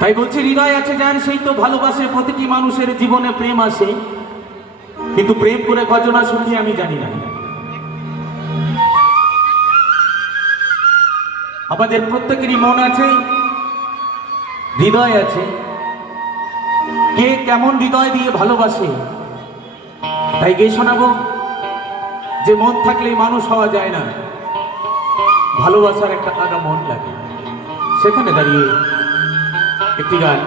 তাই বলছি, হৃদয় আছে যার সেই তো ভালোবাসে প্রতিটি মানুষের জীবনে প্রেম আসে। কিন্তু প্রেম করে কজনা সুখী আমি জানি না। আমাদের প্রত্যেকেরই মন আছে, হৃদয় আছে। কে কেমন হৃদয় দিয়ে ভালোবাসে, তাই গে শোনাবো, যে মন থাকলে মানুষ হওয়া যায় না। ভালোবাসার একটা আগা মন লাগে। সেখানে দাঁড়িয়ে একটি গান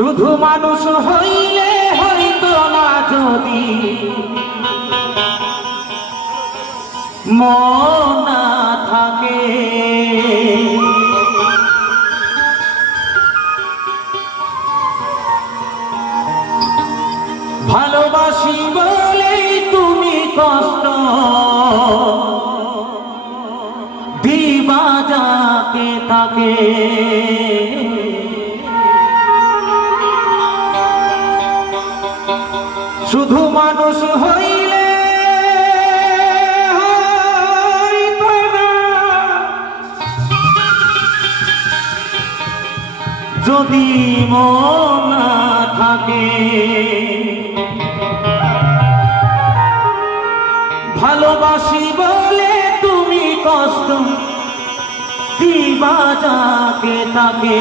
শুধু মানুষ হইলে হইতো না যদি। মন থাকে। ভালোবাসি বলেই তুমি কষ্ট। দিবা যাকে তাকে। শুধু মানুষ হইলে। যদি মন থাকে ভালোবাসি বলে তুমি কষ্ট দিবা যাকে তাকে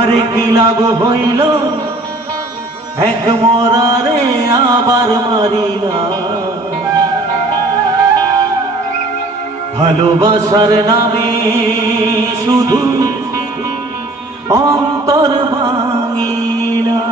আরে কি লাগো হইল? এক মরারে আবার মারিলা। ভালোবাসার নামে শুধু অন্তর ভাঙিলা।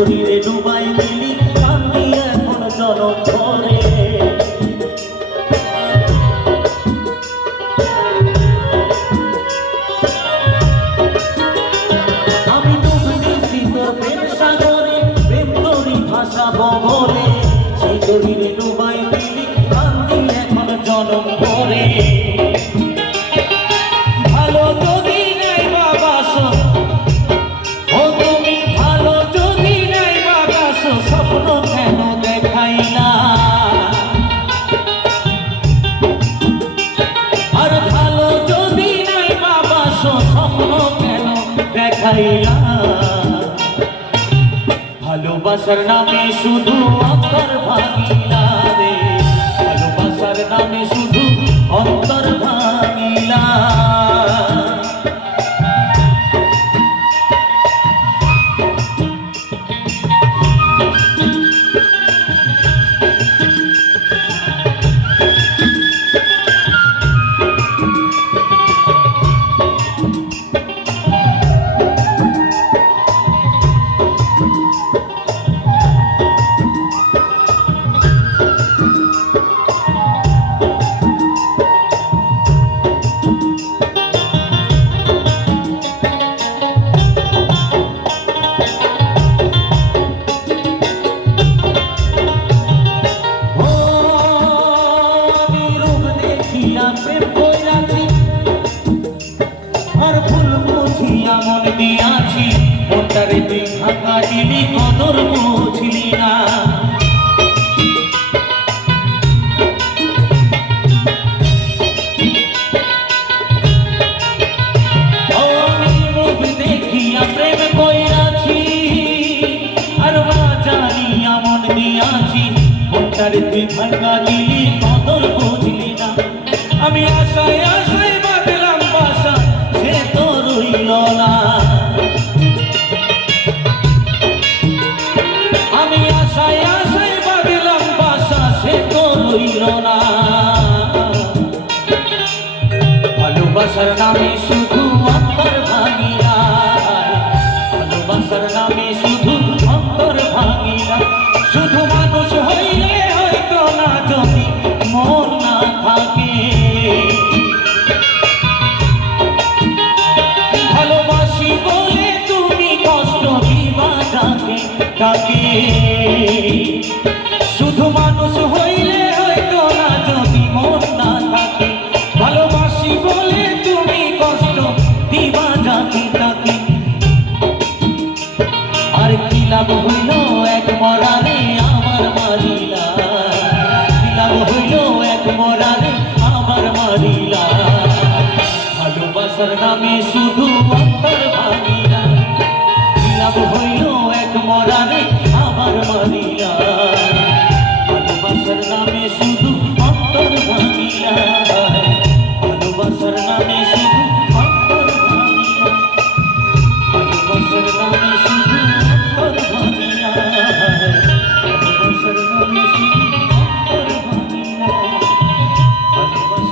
সেই যায় না ভালোবাসার নামে শুধু অন্তর ভাঙিলা রে। ভালোবাসার নামে শুধু অন্তর আর তুই ভাঙালি কদর বুঝলি না। আমি আশায় আশায় বাঁধলাম বাসা, সে তো রইল না। আমি আশায় আশায় বাঁধলাম বাসা, সে তো রইল না। ভালোবাসার নামে শুধু মরারে আমার মারিলা। ভালোবাসার নামে শুরু